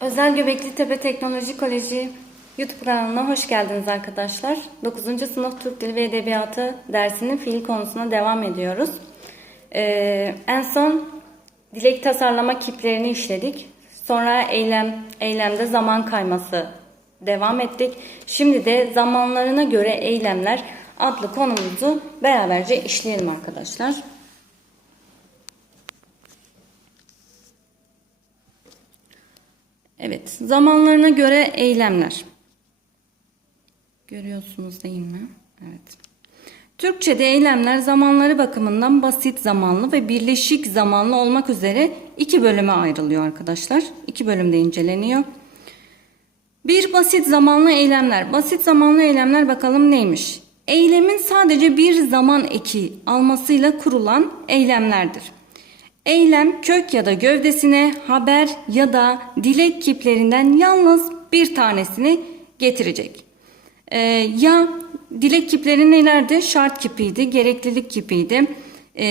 Özel Göbekli Tepe Teknoloji Koleji YouTube kanalına hoş geldiniz arkadaşlar. 9. sınıf Türk Dili ve Edebiyatı dersinin fiil konusuna devam ediyoruz. Ee, en son dilek tasarlama kiplerini işledik. Sonra eylem, eylemde zaman kayması devam ettik. Şimdi de zamanlarına göre eylemler adlı konumuzu beraberce işleyelim arkadaşlar. Evet, zamanlarına göre eylemler. Görüyorsunuz değil mi? Evet. Türkçe'de eylemler zamanları bakımından basit zamanlı ve birleşik zamanlı olmak üzere iki bölüme ayrılıyor arkadaşlar. İki bölümde inceleniyor. Bir basit zamanlı eylemler. Basit zamanlı eylemler bakalım neymiş? Eylemin sadece bir zaman eki almasıyla kurulan eylemlerdir. Eylem kök ya da gövdesine haber ya da dilek kiplerinden yalnız bir tanesini getirecek. Ee, ya dilek kipleri nelerdi? Şart kipiydi, gereklilik kipiydi, e,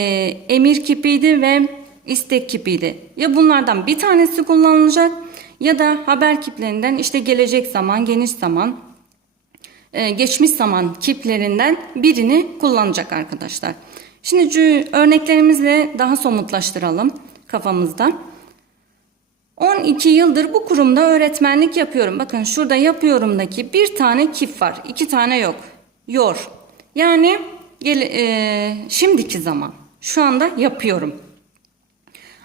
emir kipiydi ve istek kipiydi. Ya bunlardan bir tanesi kullanılacak ya da haber kiplerinden işte gelecek zaman, geniş zaman, e, geçmiş zaman kiplerinden birini kullanacak arkadaşlar. Şimdi örneklerimizle daha somutlaştıralım kafamızda. 12 yıldır bu kurumda öğretmenlik yapıyorum. Bakın şurada yapıyorumdaki bir tane kip var. iki tane yok. Yor. Yani gel, e, şimdiki zaman. Şu anda yapıyorum.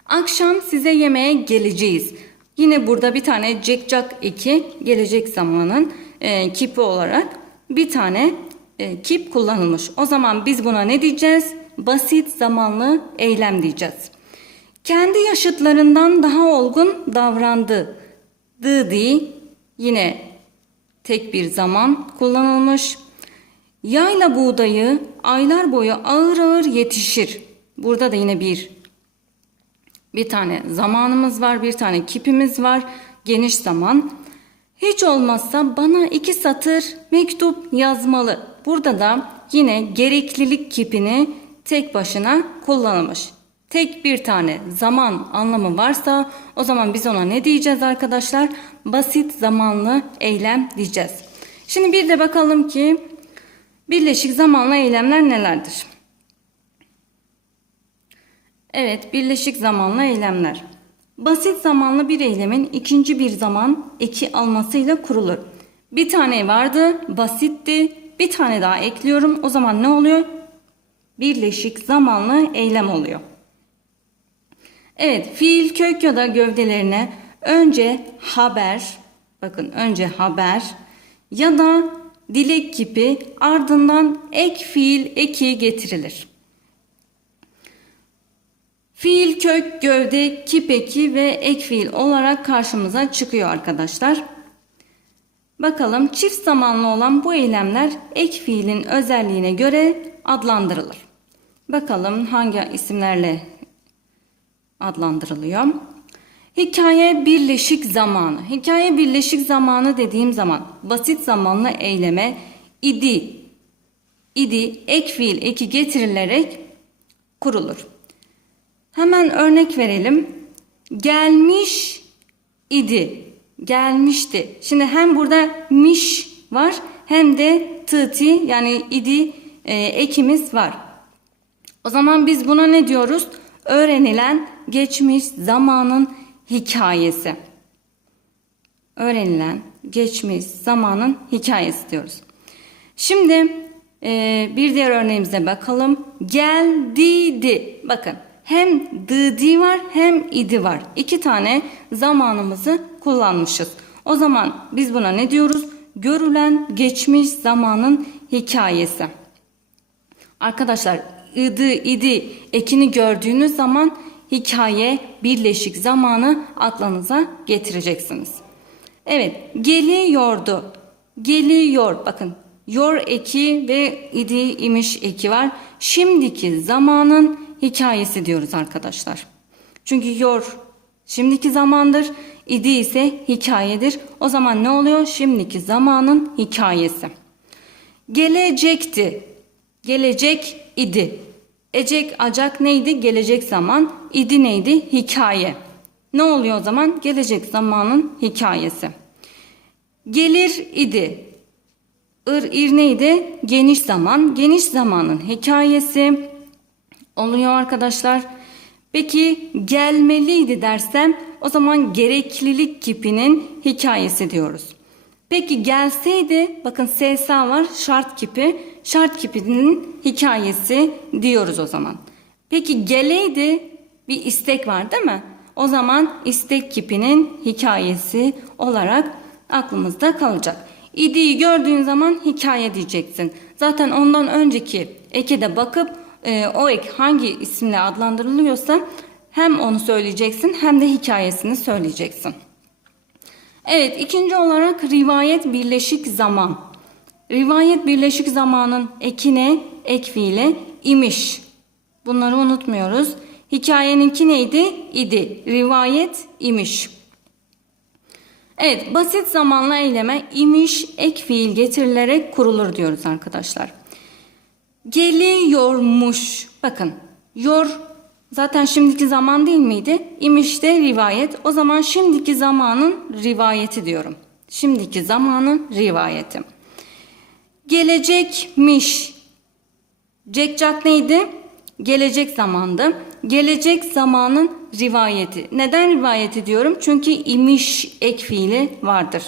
Akşam size yemeğe geleceğiz. Yine burada bir tane cekcak eki gelecek zamanın e, kipi olarak bir tane e, kip kullanılmış. O zaman biz buna ne diyeceğiz? Basit zamanlı eylem diyeceğiz. Kendi yaşıtlarından daha olgun davrandı. Dı yine tek bir zaman kullanılmış. Yayla buğdayı aylar boyu ağır ağır yetişir. Burada da yine bir bir tane zamanımız var, bir tane kipimiz var. Geniş zaman. Hiç olmazsa bana iki satır mektup yazmalı. Burada da yine gereklilik kipini tek başına kullanılmış. Tek bir tane zaman anlamı varsa o zaman biz ona ne diyeceğiz arkadaşlar? Basit zamanlı eylem diyeceğiz. Şimdi bir de bakalım ki birleşik zamanlı eylemler nelerdir? Evet, birleşik zamanlı eylemler. Basit zamanlı bir eylemin ikinci bir zaman eki almasıyla kurulur. Bir tane vardı, basitti. Bir tane daha ekliyorum. O zaman ne oluyor? Birleşik zamanlı eylem oluyor. Evet, fiil kök ya da gövdelerine önce haber, bakın önce haber ya da dilek kipi ardından ek fiil eki getirilir. Fiil kök, gövde, kip eki ve ek fiil olarak karşımıza çıkıyor arkadaşlar. Bakalım çift zamanlı olan bu eylemler ek fiilin özelliğine göre adlandırılır. Bakalım hangi isimlerle adlandırılıyor. Hikaye birleşik zamanı. Hikaye birleşik zamanı dediğim zaman basit zamanlı eyleme idi, idi ek fiil eki getirilerek kurulur. Hemen örnek verelim. Gelmiş idi. Gelmişti. Şimdi hem burada miş var hem de tıti yani idi e, ekimiz var. O zaman biz buna ne diyoruz? Öğrenilen geçmiş zamanın hikayesi. Öğrenilen geçmiş zamanın hikayesi diyoruz. Şimdi e, bir diğer örneğimize bakalım. Geldiydi. Bakın hem dıdi var hem idi var. İki tane zamanımızı kullanmışız. O zaman biz buna ne diyoruz? Görülen geçmiş zamanın hikayesi. Arkadaşlar ıdı idi ekini gördüğünüz zaman hikaye birleşik zamanı aklınıza getireceksiniz. Evet geliyordu. Geliyor bakın yor eki ve idi imiş eki var. Şimdiki zamanın hikayesi diyoruz arkadaşlar. Çünkü yor şimdiki zamandır, idi ise hikayedir. O zaman ne oluyor? Şimdiki zamanın hikayesi. Gelecekti. Gelecek idi. Ecek acak neydi? Gelecek zaman. İdi neydi? Hikaye. Ne oluyor o zaman? Gelecek zamanın hikayesi. Gelir idi. Ir, ir neydi? Geniş zaman. Geniş zamanın hikayesi oluyor arkadaşlar. Peki gelmeliydi dersem o zaman gereklilik kipinin hikayesi diyoruz. Peki gelseydi bakın SSA var şart kipi. Şart kipinin hikayesi diyoruz o zaman. Peki geleydi bir istek var değil mi? O zaman istek kipinin hikayesi olarak aklımızda kalacak. İdi'yi gördüğün zaman hikaye diyeceksin. Zaten ondan önceki eke de bakıp e, o ek hangi isimle adlandırılıyorsa hem onu söyleyeceksin hem de hikayesini söyleyeceksin. Evet ikinci olarak rivayet birleşik zaman. Rivayet birleşik zamanın ekine, ek imiş. Bunları unutmuyoruz. Hikayeninki neydi? İdi. Rivayet imiş. Evet basit zamanla eyleme imiş ek fiil getirilerek kurulur diyoruz arkadaşlar. Geliyormuş. Bakın yor zaten şimdiki zaman değil miydi? İmiş de rivayet. O zaman şimdiki zamanın rivayeti diyorum. Şimdiki zamanın rivayeti. Gelecekmiş. Cekcak neydi? Gelecek zamandı. Gelecek zamanın rivayeti. Neden rivayeti diyorum? Çünkü imiş ek fiili vardır.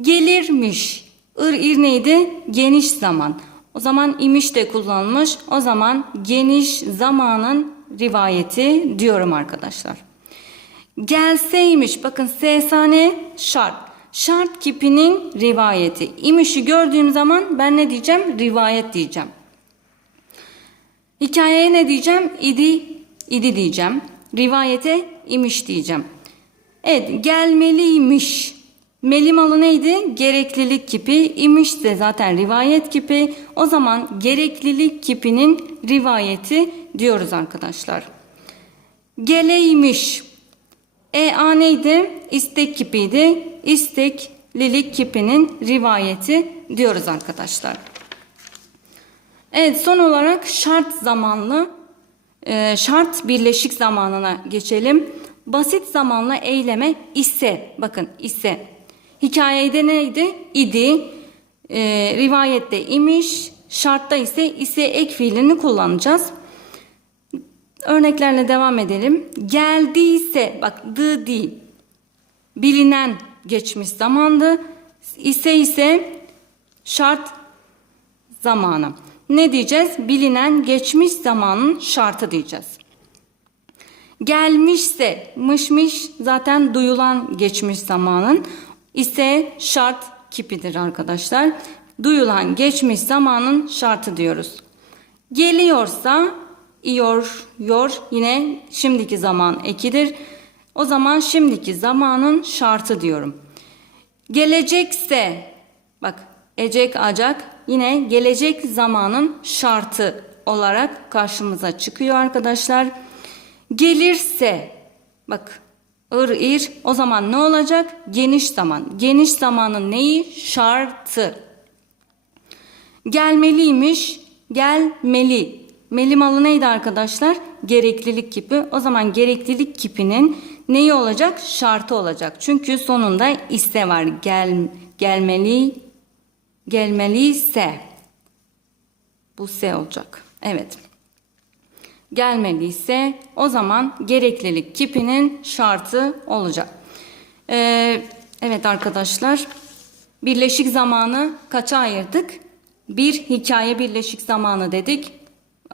Gelirmiş. Ir ir neydi? Geniş zaman. O zaman imiş de kullanılmış. O zaman geniş zamanın rivayeti diyorum arkadaşlar. Gelseymiş. Bakın sesane şart. Şart kipinin rivayeti. İmişi gördüğüm zaman ben ne diyeceğim? Rivayet diyeceğim. Hikayeye ne diyeceğim? İdi, idi diyeceğim. Rivayete imiş diyeceğim. Evet, gelmeliymiş. Melimalı neydi? Gereklilik kipi. İmiş de zaten rivayet kipi. O zaman gereklilik kipinin rivayeti diyoruz arkadaşlar. Geleymiş. E a neydi? İstek kipiydi. İsteklilik kipinin rivayeti diyoruz arkadaşlar. Evet son olarak şart zamanlı e, şart birleşik zamanına geçelim. Basit zamanlı eyleme ise bakın ise hikayede neydi? İdi. E, rivayette imiş. Şartta ise ise ek fiilini kullanacağız. Örneklerle devam edelim. Geldiyse bak dı değil. Bilinen geçmiş zamandı. İse ise şart zamanı. Ne diyeceğiz? Bilinen geçmiş zamanın şartı diyeceğiz. Gelmişse, mışmış zaten duyulan geçmiş zamanın ise şart kipidir arkadaşlar. Duyulan geçmiş zamanın şartı diyoruz. Geliyorsa iyor, yor yine şimdiki zaman ekidir. O zaman şimdiki zamanın şartı diyorum. Gelecekse bak ecek acak yine gelecek zamanın şartı olarak karşımıza çıkıyor arkadaşlar. Gelirse bak ır ir o zaman ne olacak? Geniş zaman. Geniş zamanın neyi? Şartı. Gelmeliymiş. Gelmeli. Meli malı neydi arkadaşlar? Gereklilik kipi. O zaman gereklilik kipinin neyi olacak? Şartı olacak. Çünkü sonunda ise var. Gel, gelmeli gelmeliyse bu se olacak. Evet. Gelmeliyse o zaman gereklilik kipinin şartı olacak. Ee, evet arkadaşlar. Birleşik zamanı kaça ayırdık? Bir hikaye birleşik zamanı dedik.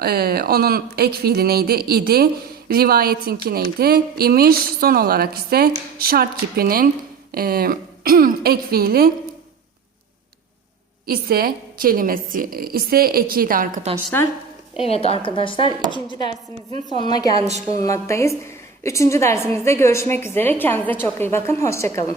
Ee, onun ek fiili neydi? İdi. Rivayetinki neydi? İmiş. Son olarak ise şart kipinin e, ek fiili ise kelimesi ise ekiydi arkadaşlar. Evet arkadaşlar ikinci dersimizin sonuna gelmiş bulunmaktayız. Üçüncü dersimizde görüşmek üzere. Kendinize çok iyi bakın. Hoşçakalın.